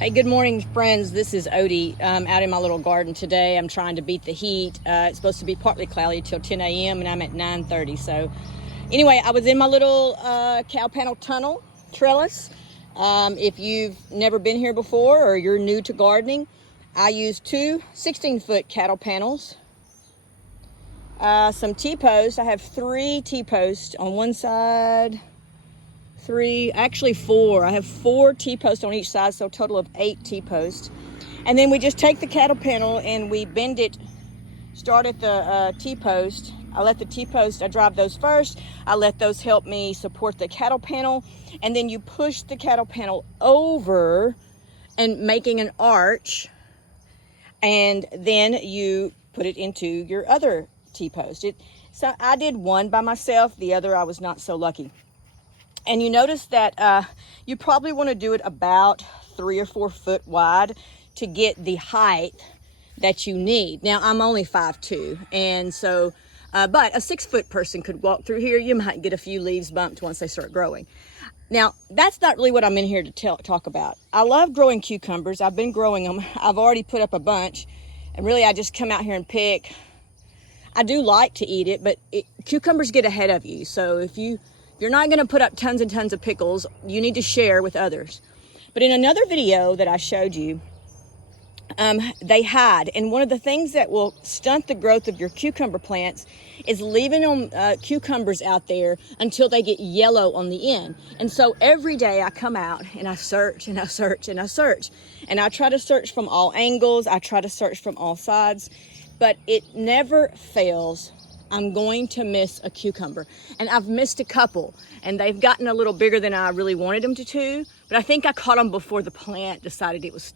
Hey, good morning, friends. This is Odie out in my little garden today. I'm trying to beat the heat. It's supposed to be partly cloudy till 10 a.m. and I'm at 9:30. So anyway, I was in my little cow panel tunnel trellis. If you've never been here before or you're new to gardening, I used two 16-foot cattle panels, some T-posts. I have three T-posts on one side, four. I have four T-posts on each side, so a total of 8 T-posts. And then we just take the cattle panel and we bend it, start at the T-post. I let the T-post, I drive those first. I let those help me support the cattle panel. And then you push the cattle panel over and making an arch. And then you put it into your other T-post. So I did one by myself, the other I was not so lucky. And you notice that you probably want to do it about 3 or 4 foot wide to get the height that you need. Now, I'm only 5'2", and so, but a 6-foot person could walk through here. You might get a few leaves bumped once they start growing. Now, that's not really what I'm in here to talk about. I love growing cucumbers. I've been growing them. I've already put up a bunch, and really I just come out here and pick. I do like to eat it, but cucumbers get ahead of you. So if you're not going to put up tons and tons of pickles, you need to share with others. But in another video that I showed you, they hide. And one of the things that will stunt the growth of your cucumber plants is leaving them cucumbers out there until they get yellow on the end. And so every day I come out and I search and I search and I search. And I try to search from all angles. I try to search from all sides. But it never fails. I'm going to miss a cucumber. And I've missed a couple, and they've gotten a little bigger than I really wanted them to, but I think I caught them before the plant decided it was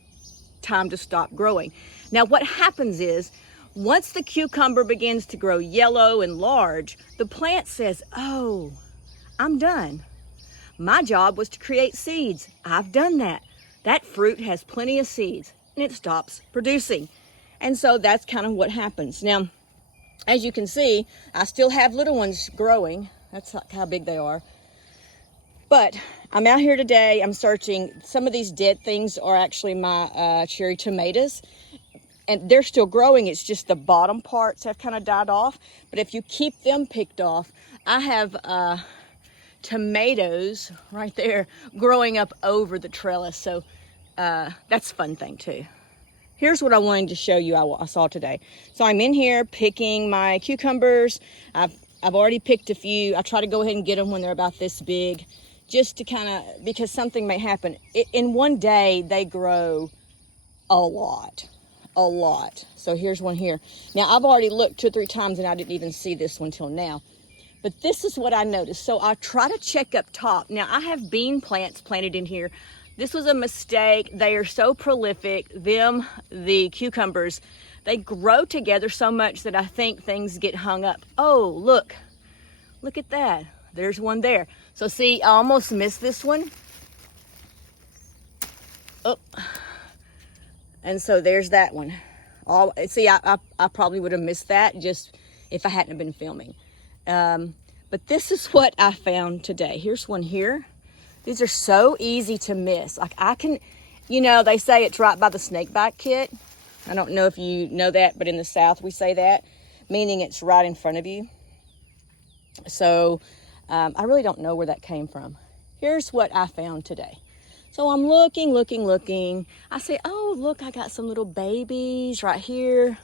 time to stop growing. Now what happens is, once the cucumber begins to grow yellow and large, the plant says, oh, I'm done. My job was to create seeds. I've done that. That fruit has plenty of seeds, and it stops producing. And so that's kind of what happens. Now, as you can see, I still have little ones growing. That's how big they are. But I'm out here today. I'm searching. Some of these dead things are actually my cherry tomatoes. And they're still growing. It's just the bottom parts have kind of died off. But if you keep them picked off, I have tomatoes right there growing up over the trellis. So that's a fun thing too. Here's what I wanted to show you I saw today. So I'm in here picking my cucumbers. I've already picked a few. I try to go ahead and get them when they're about this big, just to kind of, because something may happen. In one day, they grow a lot. So here's one here. Now, I've already looked 2 or 3 times and I didn't even see this one till now. But this is what I noticed. So I try to check up top. Now, I have bean plants planted in here. This was a mistake. They are so prolific. The cucumbers, they grow together so much that I think things get hung up. Oh, look at that. There's one there. So see, I almost missed this one. Oh, and so there's that one. See, I probably would have missed that just if I hadn't been filming. But this is what I found today. Here's one here. These are so easy to miss. Like I can, they say it's right by the snake bite kit. I don't know if you know that, but in the South we say that, meaning it's right in front of you. So I really don't know where that came from. Here's what I found today. So I'm looking. I say, oh, look, I got some little babies right here.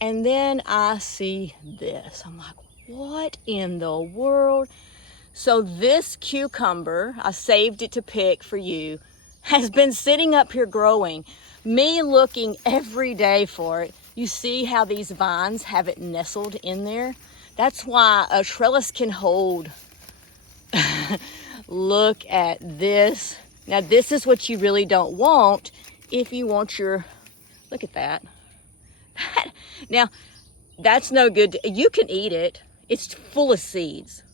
And then I see this. I'm like, what in the world? So this cucumber, I saved it to pick for you, has been sitting up here growing. Me looking every day for it. You see how these vines have it nestled in there? That's why a trellis can hold. Look at this. Now this is what you really don't want if you want your, look at that. Now that's no good. You can eat it. It's full of seeds.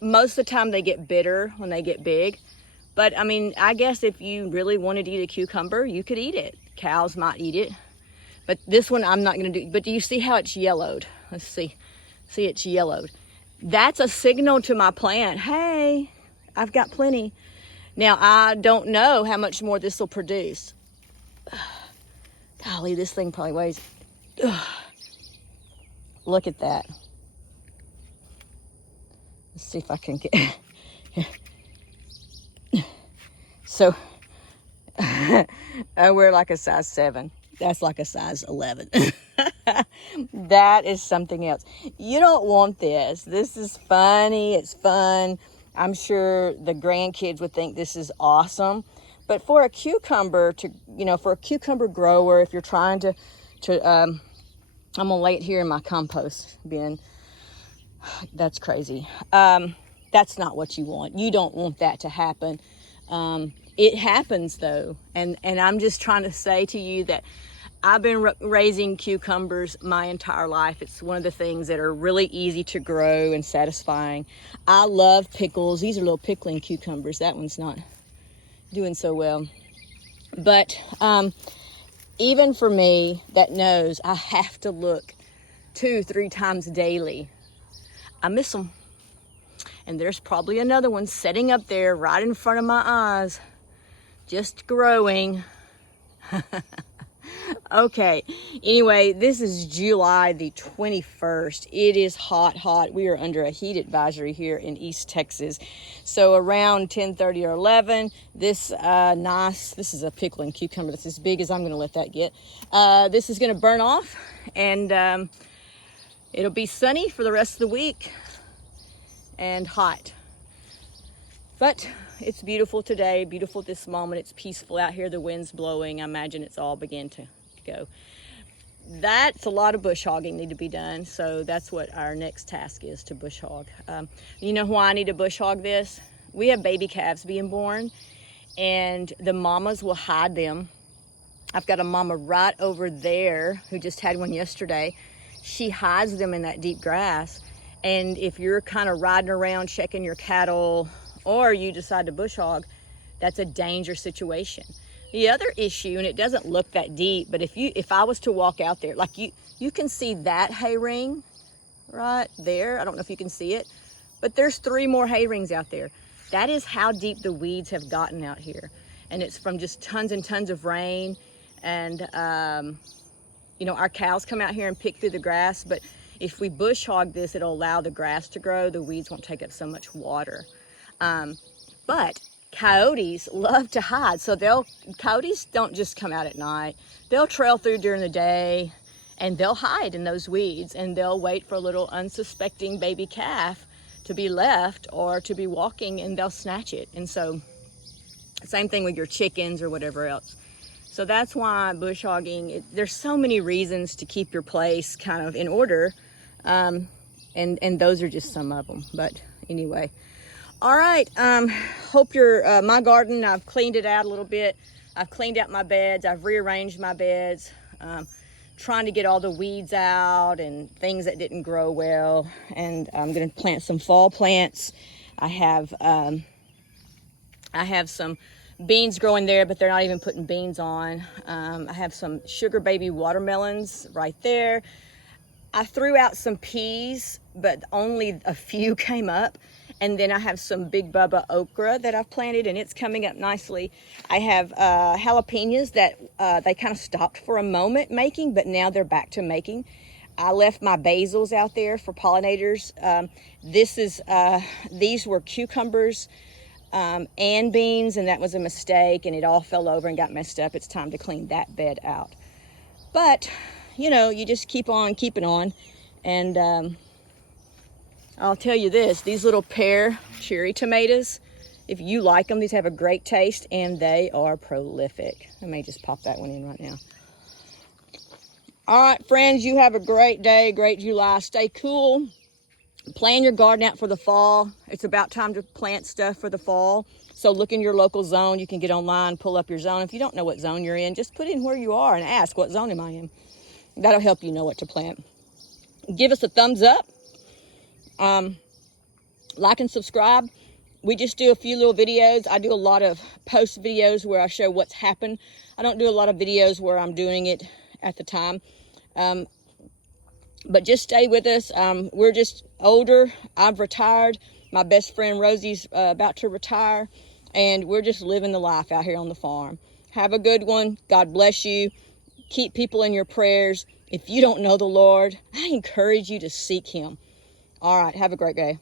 Most of the time they get bitter when they get big. But I mean, I guess if you really wanted to eat a cucumber, you could eat it. Cows might eat it. But this one I'm not going to do. But do you see how it's yellowed? Let's see. See, it's yellowed. That's a signal to my plant. Hey, I've got plenty. Now, I don't know how much more this will produce. Golly, this thing probably weighs. Look at that. Let's see if I can get. So, I wear like a size 7. That's like a size 11. That is something else. You don't want this. This is funny. It's fun. I'm sure the grandkids would think this is awesome. But for a cucumber for a cucumber grower, if you're trying to I'm gonna lay it here in my compost bin. That's crazy. That's not what you want. You don't want that to happen. It happens though, and I'm just trying to say to you that I've been raising cucumbers my entire life. It's one of the things that are really easy to grow and satisfying. I love pickles. These are little pickling cucumbers. That one's not doing so well. But even for me that knows I have to look 2-3 times daily, I miss them. And there's probably another one sitting up there right in front of my eyes, just growing. Okay, anyway, this is July the 21st. It is hot, hot. We are under a heat advisory here in East Texas. So around 10:30 or 11, this is a pickling cucumber that's as big as I'm going to let that get. This is going to burn off, and it'll be sunny for the rest of the week and hot. But it's beautiful today, beautiful this moment. It's peaceful out here. The wind's blowing. I imagine it's all beginning to go. That's a lot of bush hogging need to be done. So that's what our next task is, to bush hog. You know why I need to bush hog this? We have baby calves being born, and the mamas will hide them. I've got a mama right over there who just had one yesterday. She hides them in that deep grass. And if you're kind of riding around checking your cattle, or you decide to bush hog, that's a dangerous situation. The other issue, and it doesn't look that deep, but if I was to walk out there, like you can see that hay ring right there. I don't know if you can see it, but there's 3 more hay rings out there. That is how deep the weeds have gotten out here. And it's from just tons and tons of rain. And, our cows come out here and pick through the grass, but if we bush hog this, it'll allow the grass to grow. The weeds won't take up so much water. But coyotes love to hide. So coyotes don't just come out at night. They'll trail through during the day, and they'll hide in those weeds, and they'll wait for a little unsuspecting baby calf to be left or to be walking, and they'll snatch it. And so same thing with your chickens or whatever else. So that's why bush hogging, there's so many reasons to keep your place kind of in order. And those are just some of them. But anyway, all right. Hope my garden, I've cleaned it out a little bit. I've cleaned out my beds. I've rearranged my beds, trying to get all the weeds out and things that didn't grow well. And I'm going to plant some fall plants. I have some beans growing there, but they're not even putting beans on. I have some sugar baby watermelons right there. I threw out some peas, but only a few came up. And then I have some Big Bubba okra that I've planted, and it's coming up nicely. I have jalapenos that they kind of stopped for a moment making, but now they're back to making. I left my basils out there for pollinators. These were cucumbers and beans, and that was a mistake, and it all fell over and got messed up. It's time to clean that bed out. But, you just keep on keeping on. And I'll tell you this, these little pear cherry tomatoes, if you like them, these have a great taste, and they are prolific. I may just pop that one in right now. All right, friends, you have a great day, great July. Stay cool. Plan your garden out for the fall. It's about time to plant stuff for the fall. So look in your local zone. You can get online, pull up your zone. If you don't know what zone you're in, just put in where you are and ask, what zone am I in? That'll help you know what to plant. Give us a thumbs up. Like and subscribe. We just do a few little videos. I do a lot of post videos where I show what's happened. I don't do a lot of videos where I'm doing it at the time. But just stay with us. We're just older. I've retired. My best friend Rosie's about to retire. and we're just living the life out here on the farm. Have a good one. God bless you. Keep people in your prayers. If you don't know the Lord, I encourage you to seek him. All right, have a great day.